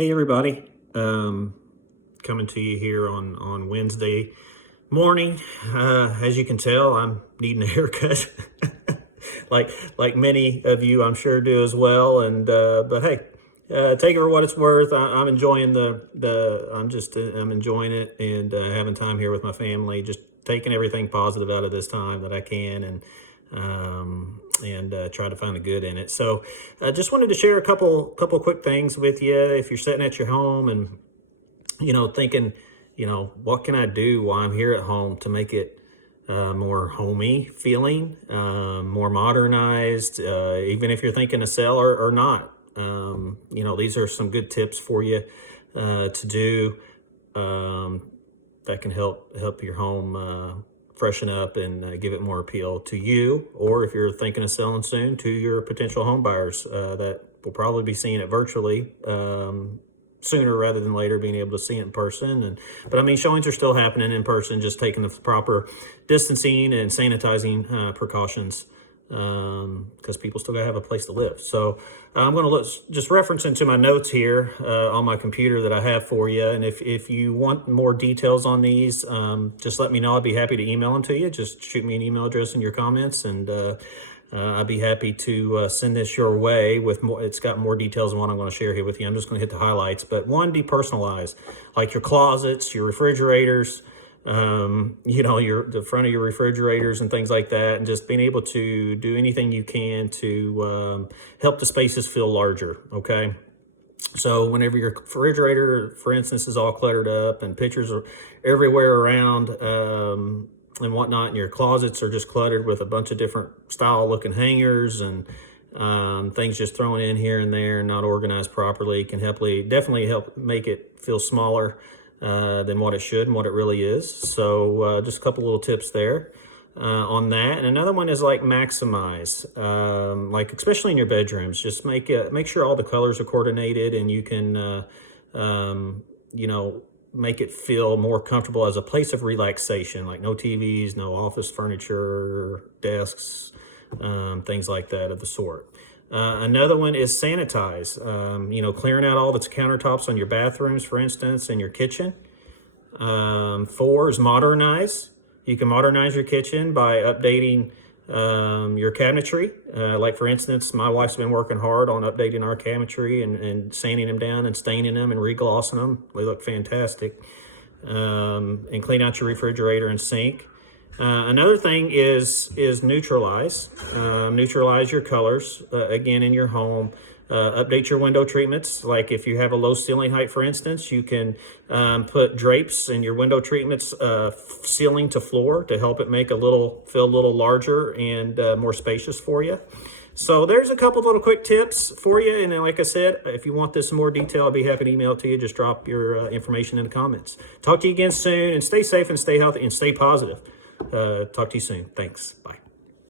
Hey everybody, coming to you here on Wednesday morning. As you can tell, I'm needing a haircut, like many of you, I'm sure do as well. And but hey, take it for what it's worth. I'm enjoying I'm enjoying it and having time here with my family. Just taking everything positive out of this time that I can, and try to find the good in it. So I just wanted to share a couple quick things with you. If you're sitting at your home and thinking, what can I do while I'm here at home to make it more homey feeling, more modernized, even if you're thinking to sell or not. These are some good tips for you to do that can help your home freshen up and give it more appeal to you, or if you're thinking of selling soon, to your potential home buyers that will probably be seeing it virtually sooner rather than later, being able to see it in person. But I mean, showings are still happening in person, just taking the proper distancing and sanitizing precautions, because people still gotta have a place to live. So I'm going to just reference into my notes here on my computer that I have for you. And if you want more details on these, just let me know. I'd be happy to email them to you. Just shoot me an email address in your comments, and I'd be happy to send this your way with more. It's got more details than what I'm going to share here with you. I'm just going to hit the highlights. But one, depersonalize, like your closets, your refrigerators, the front of your refrigerators and things like that, and just being able to do anything you can to help the spaces feel larger. Okay. So whenever your refrigerator, for instance, is all cluttered up and pictures are everywhere around, and whatnot, and your closets are just cluttered with a bunch of different style looking hangers and things just thrown in here and there and not organized properly, can definitely help make it feel smaller than what it should and what it really is. So just a couple little tips there on that. And another one is like maximize, like especially in your bedrooms, just make sure all the colors are coordinated, and you can make it feel more comfortable as a place of relaxation, like no TVs, no office furniture, desks, things like that of the sort. Another one is sanitize, clearing out all the countertops on your bathrooms, for instance, and your kitchen. 4 is modernize. You can modernize your kitchen by updating your cabinetry. Like, for instance, my wife's been working hard on updating our cabinetry and sanding them down and staining them and reglossing them. They look fantastic. And clean out your refrigerator and sink. Another thing is neutralize. Neutralize your colors, again, in your home. Update your window treatments. Like if you have a low ceiling height, for instance, you can put drapes in your window treatments, ceiling to floor, to help it feel a little larger and more spacious for you. So there's a couple little quick tips for you. And then, like I said, if you want this in more detail, I'll be happy to email it to you. Just drop your information in the comments. Talk to you again soon, and stay safe and stay healthy and stay positive. Talk to you soon. Thanks. Bye.